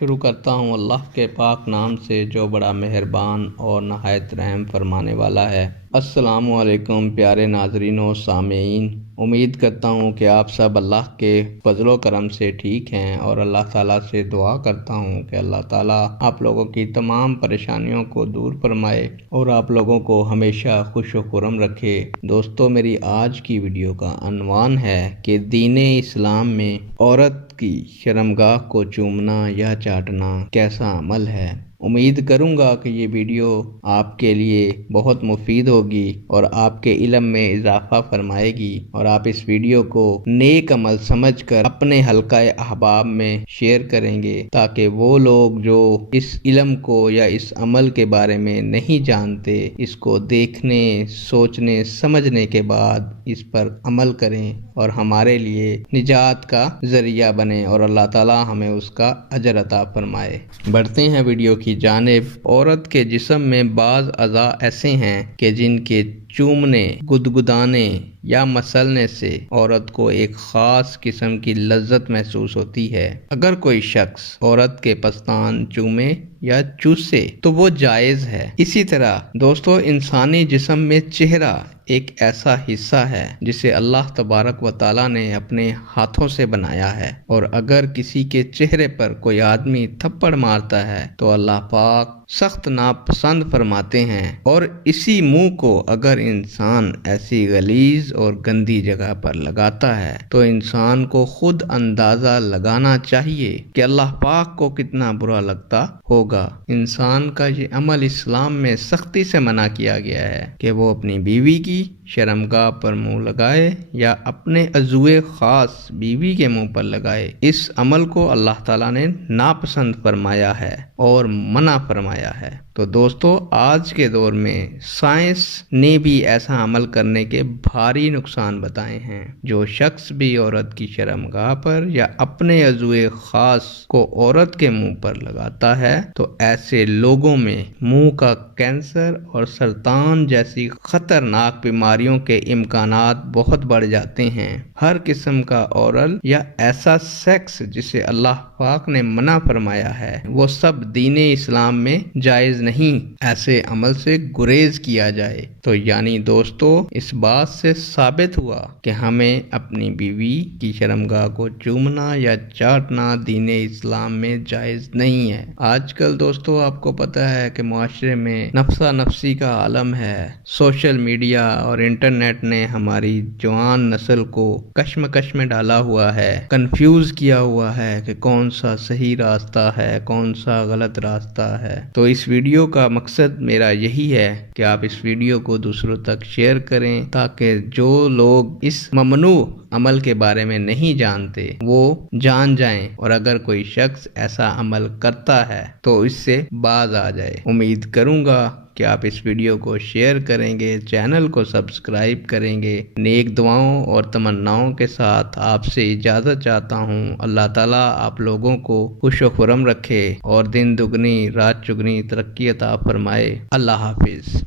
شروع کرتا ہوں اللہ کے پاک نام سے جو بڑا مہربان اور نہایت رحم فرمانے والا ہے۔ السلام علیکم پیارے ناظرین و سامعین، امید کرتا ہوں کہ آپ سب اللہ کے فضل و کرم سے ٹھیک ہیں، اور اللہ تعالیٰ سے دعا کرتا ہوں کہ اللہ تعالیٰ آپ لوگوں کی تمام پریشانیوں کو دور فرمائے اور آپ لوگوں کو ہمیشہ خوش و خرم رکھے۔ دوستو، میری آج کی ویڈیو کا عنوان ہے کہ دین اسلام میں عورت کی شرمگاہ کو چومنا یا چاٹنا کیسا عمل ہے۔ امید کروں گا کہ یہ ویڈیو آپ کے لیے بہت مفید ہوگی اور آپ کے علم میں اضافہ فرمائے گی، اور آپ اس ویڈیو کو نیک عمل سمجھ کر اپنے حلقہ احباب میں شیئر کریں گے، تاکہ وہ لوگ جو اس علم کو یا اس عمل کے بارے میں نہیں جانتے، اس کو دیکھنے، سوچنے، سمجھنے کے بعد اس پر عمل کریں اور ہمارے لیے نجات کا ذریعہ بنے، اور اللہ تعالی ہمیں اس کا اجر عطا فرمائے۔ بڑھتے ہیں ویڈیو کی جانب۔ عورت کے جسم میں بعض اعضاء ایسے ہیں کہ جن کے چومنے، گدگدانے یا مسلنے سے عورت کو ایک خاص قسم کی لذت محسوس ہوتی ہے۔ اگر کوئی شخص عورت کے پستان چومے یا چوسے تو وہ جائز ہے۔ اسی طرح دوستو، انسانی جسم میں چہرہ ایک ایسا حصہ ہے جسے اللہ تبارک و تعالیٰ نے اپنے ہاتھوں سے بنایا ہے، اور اگر کسی کے چہرے پر کوئی آدمی تھپڑ مارتا ہے تو اللہ پاک سخت ناپسند فرماتے ہیں، اور اسی منہ کو اگر انسان ایسی غلیظ اور گندی جگہ پر لگاتا ہے تو انسان کو خود اندازہ لگانا چاہیے کہ اللہ پاک کو کتنا برا لگتا ہوگا۔ انسان کا یہ عمل اسلام میں سختی سے منع کیا گیا ہے کہ وہ اپنی بیوی کی شرمگاہ پر منہ لگائے یا اپنے عضو خاص بیوی کے منہ پر لگائے۔ اس عمل کو اللہ تعالیٰ نے ناپسند فرمایا ہے اور منع فرمایا ہے۔ تو دوستو، آج کے دور میں سائنس نے بھی ایسا عمل کرنے کے بھاری نقصان بتائے ہیں۔ جو شخص بھی عورت کی شرمگاہ پر یا اپنے عضو خاص کو عورت کے منہ پر لگاتا ہے تو ایسے لوگوں میں منہ کا کینسر اور سرطان جیسی خطرناک بیماریوں کے امکانات بہت بڑھ جاتے ہیں۔ ہر قسم کا اورل یا ایسا سیکس جسے اللہ پاک نے منع فرمایا ہے، وہ سب دین اسلام میں جائز نہیں۔ ایسے عمل سے گریز کیا جائے۔ تو یعنی دوستو، اس بات سے ثابت ہوا کہ ہمیں اپنی بیوی کی شرمگاہ کو چومنا یا چاٹنا دین اسلام میں جائز نہیں ہے۔ آج کل دوستو، آپ کو پتہ ہے کہ معاشرے میں نفسا نفسی کا عالم ہے۔ سوشل میڈیا اور انٹرنیٹ نے ہماری جوان نسل کو کشمکش میں ڈالا ہوا ہے، کنفیوز کیا ہوا ہے کہ کون سا صحیح راستہ ہے، کون سا غلط راستہ ہے۔ تو اس ویڈیو کا مقصد میرا یہی ہے کہ آپ اس ویڈیو کو دوسروں تک شیئر کریں، تاکہ جو لوگ اس ممنوع عمل کے بارے میں نہیں جانتے وہ جان جائیں، اور اگر کوئی شخص ایسا عمل کرتا ہے تو اس سے باز آ جائے۔ امید کروں گا کہ آپ اس ویڈیو کو شیئر کریں گے، چینل کو سبسکرائب کریں گے۔ نیک دعاؤں اور تمناؤں کے ساتھ آپ سے اجازت چاہتا ہوں۔ اللہ تعالیٰ آپ لوگوں کو خوش و خرم رکھے اور دن دگنی رات چگنی ترقی عطا فرمائے۔ اللہ حافظ۔